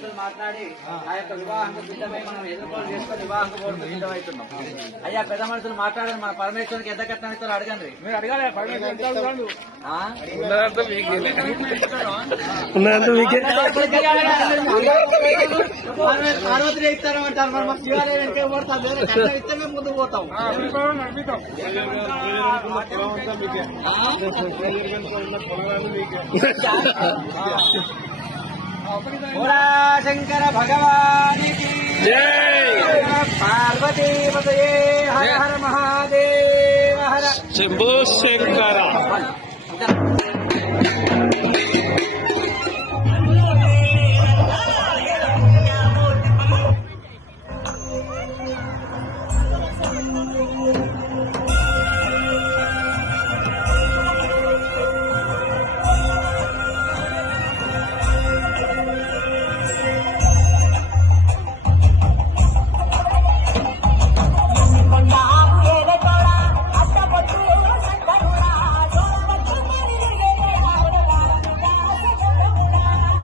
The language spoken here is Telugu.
మనుషులు మాట్లాడి ఆ యొక్క వివాహంకు సిద్ధమై మనం ఎదుర్కోలు చేసుకొని వివాహంకు పోవడం సిద్ధమవుతున్నాం. అయ్యా పెద్ద మనుషులు మాట్లాడారు మన పరమేశ్వరికి ఎంత కట్నం ఇస్తారో అడగండి. మీరు అడగాలి పార్వతి ఇస్తారంటారు. మరి మా శివాలయం వెనక పోతాం, కట్నం ఇస్తే మేము ముందుకు పోతాం. శంకర భగవానికి జై. పార్వతీ పతయే హర హర మహాదేవ హర శంభో శంకర.